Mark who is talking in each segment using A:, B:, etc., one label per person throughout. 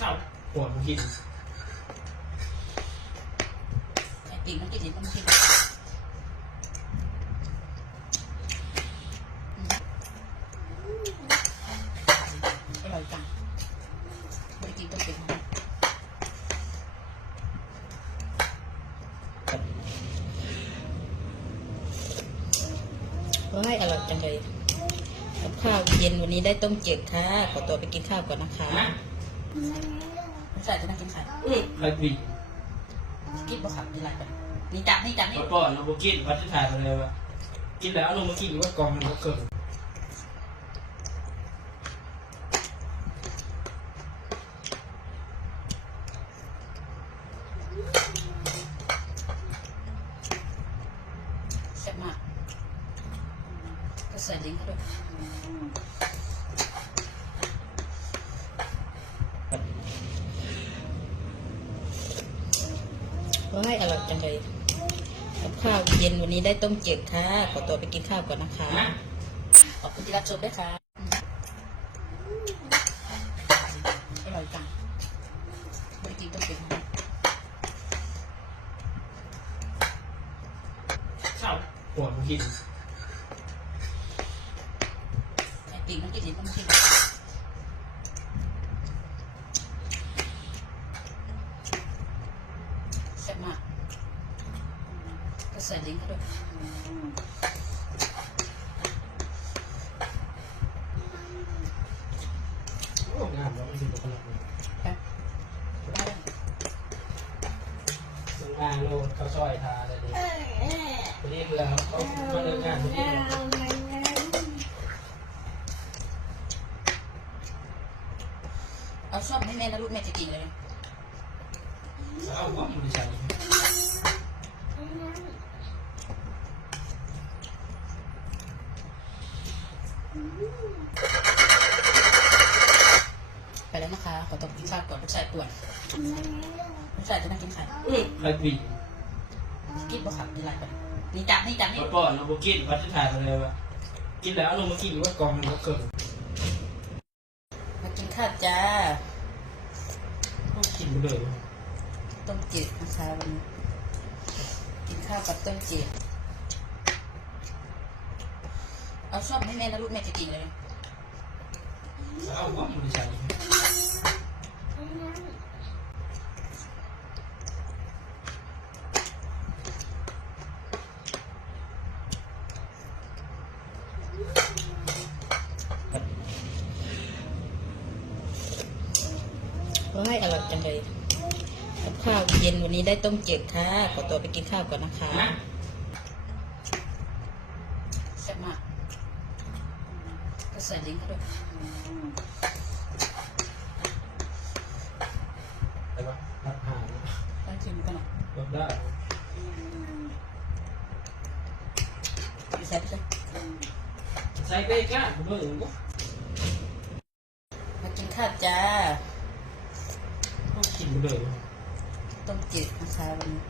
A: ชอบหัวมันกิน
B: ไอ้ปีกมันกินดิบมันกินอร่อยจังไม่ได้กินต้มเป็ดนะว้ายอร่อยจังเลยกับ ข้าวเย็นวันนี้ได้ต้มเจียวค่ะ ขอตัวไปกินข้าวก่อนนะคะ
A: นะ
B: ไม่ใส่จะนั่งกินไข่
A: อืมใครบี
B: กินบ่ขับนี่ไรกันนี่จับนี่จับนี่
A: ปอป้อนเราบกินวัดที่ถ่ายมาเลยวะกินแล้วเอาลงมากินหรือว่ากองมันก็เกิน
B: แซ่บมาก ก็ใส่ลิงก์เขาด้วยว้ายอร่อยจังเลยกับข้าวเย็นวันนี้ได้ต้มเจียวค่ะ ขอตัวไปกินข้าวก่อนนะคะ
A: นะ
B: ขอบคุณที่รับชมด้วยค่ะ อร่อยจังไม่ได้กินต้มเป็ดนะ
A: ชอบหัวมันกิน
B: ไอ้ปีกมันกินดิบมันกินแซ่บมากก็ ใส่ลิงก์เขาด้วย
A: โอ้งามแล้วไม่ใช่ตัวคนละคน
B: ไปได้
A: ซึ่งงานโลดเขาซอยทาอะไรดีพอดีเรือเขาเขาเลิกงานพอดีเลย
B: เอาชอบให้แม่นะลูกแม่จะกินเลย
A: เอาหัวมันไปใช้
B: ไปแล้วนะคะ ขอตัวกินข้าวก่อนลูกชายป่วยลูกชายจะนั่งกินไข่
A: อืมใครบี
B: กินบ่ขับนี่ไรกันนี่จับนี่จับนี่
A: ปอป้อนเราบกินวัดที่ถ่ายมาเลยวะกินแล้วเอาลงมากินหรือว่ากองมันก็เกิน
B: มากินข้าวจ้า
A: ก็กินไปเลย
B: ต้มจืดนะคะวันนี้กินข้าวกับต้มจืด เอาชอบให้แม่นะลูกแม่จะกินเลย
A: เอาหัวมันไปใช้
B: ว้ายอร่อยจังเลยกับข้าวเย็นวันนี้ได้ต้มเจียวค่ะ ขอตัวไปกินข้าวก่อนนะคะ
A: นะ
B: แซ่บมาก ก็ใส่ลิงก์เขาด้วย
A: แต่ว่ารักหา
B: ได้ชิมกันหน่อย
A: ลดได้
B: ใส่ไปใส่
A: ใส่เบรกอะเบิ่งก็
B: มากินข้าวจ้า
A: ก็กินไปเลย
B: ต้มจืดนะคะวันนี้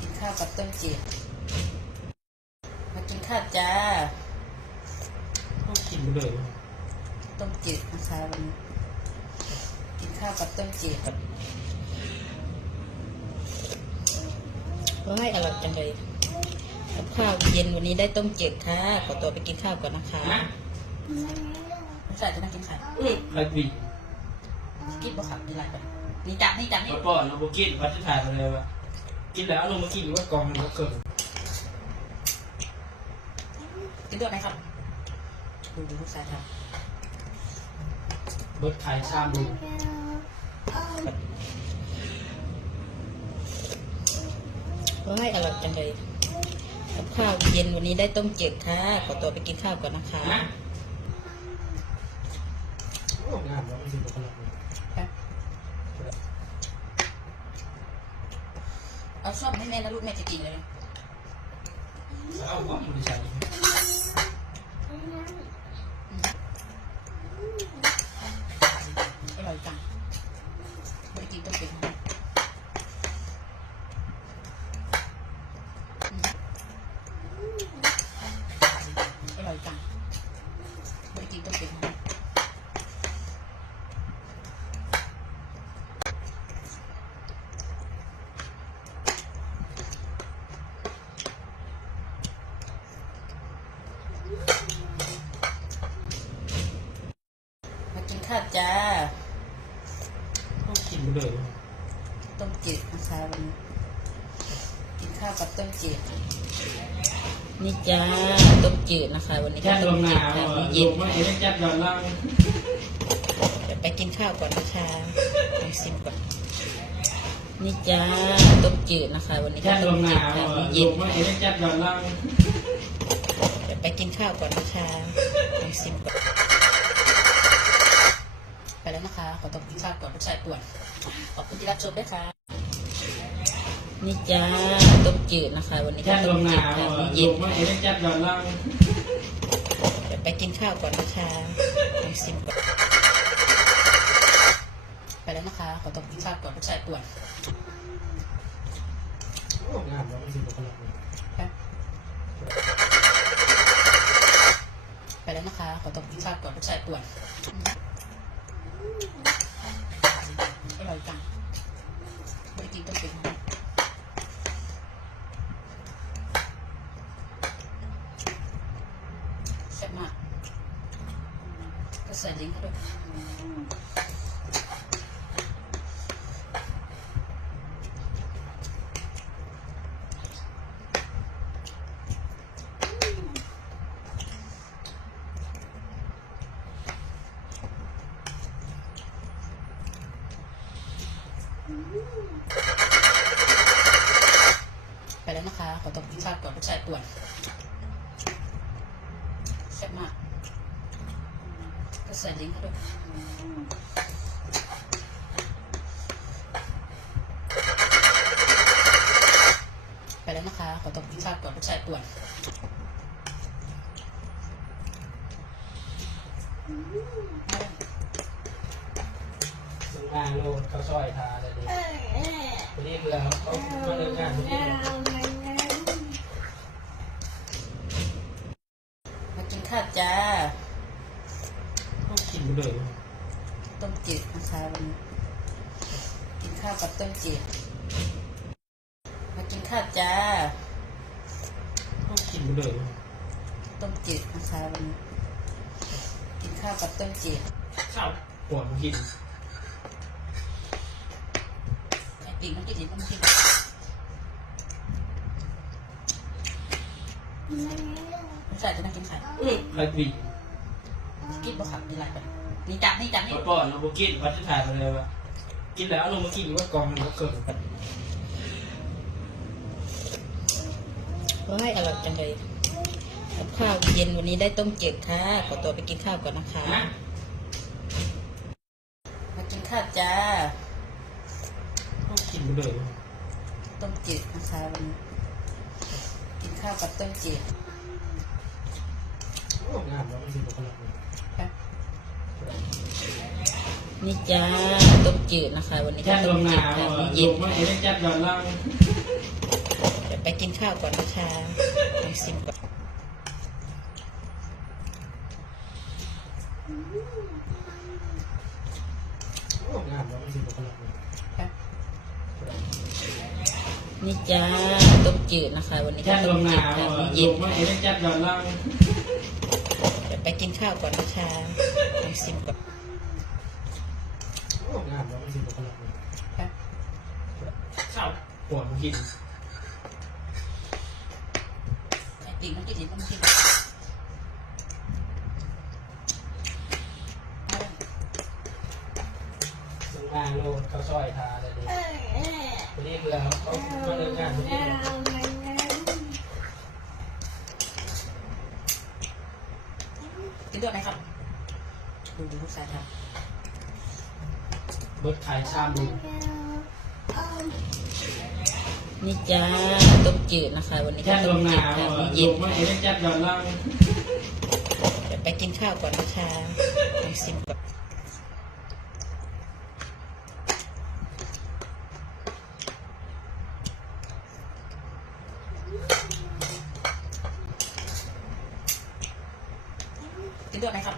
B: กินข้าวกับต้มจืดมากินข้าวจ้า
A: ก็กินไปเลย
B: ต้มจืดนะคะวันนี้กินข้าวกับต้มจืดว้ายอร่อยจังเลยกับข้าวเย็นวันนี้ได้ต้มจืดค่ะขอตัวไปกินข้าวก่อนนะคะ
A: นะ
B: ลูกชายจะนั่งกินไข่
A: อืมใครบี
B: กินบ่ขับนี่ไรกันนี่จับนี่จับนี่
A: ปอป้อนเราบกินวัดที่ถ่ายมาเลยวะกินแล้วเอาลงมากินหรือว่ากองมันก็เกิน
B: กินด้วยไหมครับ ดูดูลูกชายท
A: เบิดไข่ชามดูำ
B: ว้ายอร่อยจังเลยกับข้าวเย็นวันนี้ได้ต้มเจียวค่ะ ขอตัวไปกินข้าวก่อนนะคะ
A: นะโอ้งามแล้วไม่ใช่ตัวคนละคน
B: เอาชอบให้แม่นะลูกแม่จะกินเลย
A: เอาหัวมันไปใช้
B: อร่อยจังไม่ได้กินต้มเป็ดนะอร่อยจังไม่ได้กินต้มเป็ดนะ มากินข้าวจ้า
A: ต้องกินเลย
B: ต้มจืดนะคะวันนี้ กินข้าวกับต้มจืดนี่จ้าต้มจืดนะคะ วันนี้
A: แค่
B: ต้
A: ล
B: ม
A: ง
B: จื
A: นา
B: ดค่ะ
A: ล
B: เย็น
A: งไม่ได้จัดย้อนล่าง
B: เดี๋ยวไปกินข้าวก่อนนะคะลองชิมก่อนนี่จ้าต้มจืดนะคะ วันนี้
A: แค่ล
B: ต้ม
A: ง
B: จื
A: นา
B: ดค่ะ
A: ล
B: เย็น
A: งไม่ได้จัดย้อนล่าง
B: เดี๋ยวไปกินข้าวก่อนนะคะลองชิมก่อนไปแล้วนะคะขอตัวกินข้าวก่อนลูกชายป่วยขอบคุณที่รับชมด้วยค่ะ นี่จ้าต้มจืดนะคะ วันนี้
A: แค่ล
B: ต้ม
A: ง
B: จื
A: นา
B: ดค่ะ
A: ล
B: เย็น
A: งไม่ได้จัดย้อนล่าง
B: เดี๋ยวไปกินข้าวก่อนนะคะลองชิมก่อนไปแล้วนะคะ ขอตัวกินข้าวก่อนลูกชายป่วย
A: งานแล้วมันสิบกว่าคน
B: ไปไปแล้วนะคะ ขอตัวกินข้าวก่อนลูกชายป่วยอร่อยจังไม่ได้กินต้มจืดแซ่บมากก็ ใส่ลิงเข้าด้วยไปแล้วนะคะ ขอตัวกินข้าก่อนลูกชายป่วยแซ่บมาก ก็ใส่ลิงก์เข้าด้วยไปแล้วนะคะ ขอตัวกินข้าวก่อนลูกชายป่วย
A: ซึ่งงานโลดเขาซอยทาเลยดิพอดีเพื่อเขาเขามาเลิกงานพอดี
B: มากินข้าวจ้า
A: ต้องกินเลย
B: ต้มจืดนะคะวันนี้กินข้าวกับต้มจืดมากินข้าวจ้า
A: ต้องกินเลย
B: ต้มจืดนะคะวันนี้กินข้าวกับต้มจืด
A: ข้าวปวดกิน
B: ไอ้ปีกมันกินดิบมันกินไม่ใส่จะนั่งกินไข่
A: ไรปี
B: กินบ่ขับนี่ไรไปนี่จับนี่จับนี่
A: มาป้อนเราบุกินวัดที่ถ่ายมาเลยวะกินแล้วลงมากินว่ากองมันก็เกิดกัน
B: ว้ายอร่อยจังเลยกับข้าวเย็นวันนี้ได้ต้มจืดค่ะ ขอตัวไปกินข้าวก่อนนะคะ
A: นะ
B: มากินข้าวจ้า
A: ต้องกินเลย
B: ต้มจืดนะคะวันนี้กินข้าวกับต้มจืด
A: งานแล้วมันสิบกว่าคน
B: นี่ จ้าต้มจืดนะคะ วันนี้
A: แค่ล
B: ต้ม
A: ง
B: จื
A: นา
B: ดค่ะ
A: ล
B: เย็น
A: งไม่ได้จัดย้อนล่าง
B: เดี๋ยวไปกินข้าวก่อนนะคะลองชิมก่อน
A: งานแล้วมันสิบกว่าคน
B: นี่จ้าต้มจืดนะคะ วันนี้
A: แค่ล
B: ต้ม
A: ง
B: จื
A: นา
B: ดค่ะ
A: ล
B: เย็น
A: งไม่ได้จัดย้อนล่าง
B: เดี๋ยวไปกินข้าวก่อนนะคะล องชิมก่อน
A: งานแล้วมันสิบกว่าคนข้าวปวดกิน
B: ไอ้ปีกมันกินดิบมันกิน
A: ซึ่งงานโลดเขาซอยทาเลยดิพอดีเพื่อเขาเขามาเลิกงานพอดี
B: กินด้วยไหมครับ ดูดูลูกชายท
A: เบิดขายชามดูำ
B: นี่จ้าต้มจืดนะคะ วันนี้
A: แค่ล
B: ต้ม
A: ง
B: จื
A: นา
B: ดค่ะ
A: ล
B: เย็น
A: งไม่ได้จัดย้อนล่าง
B: เดี๋ยวไปกินข้าวก่อนนะคะลองชิมก่อน กินด้วยไหมครับ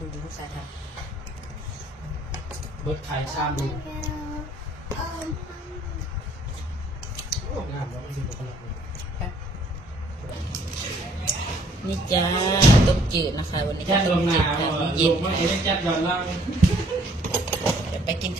B: ดูดูลูกชายท
A: เบิดขายชามดูงานแล้วมันสิบกว่าคนำ
C: นี่จ้าต้มจืดนะคะ วันนี้ก็
A: จัดล
C: ต้ม
A: งห
C: จื
A: นา
C: ดค่ะ
A: ล
C: เย็น
A: งไม่
C: ค่ะ
A: ได้จัดย้อนหล่าง
C: เดี๋ยวไปกิน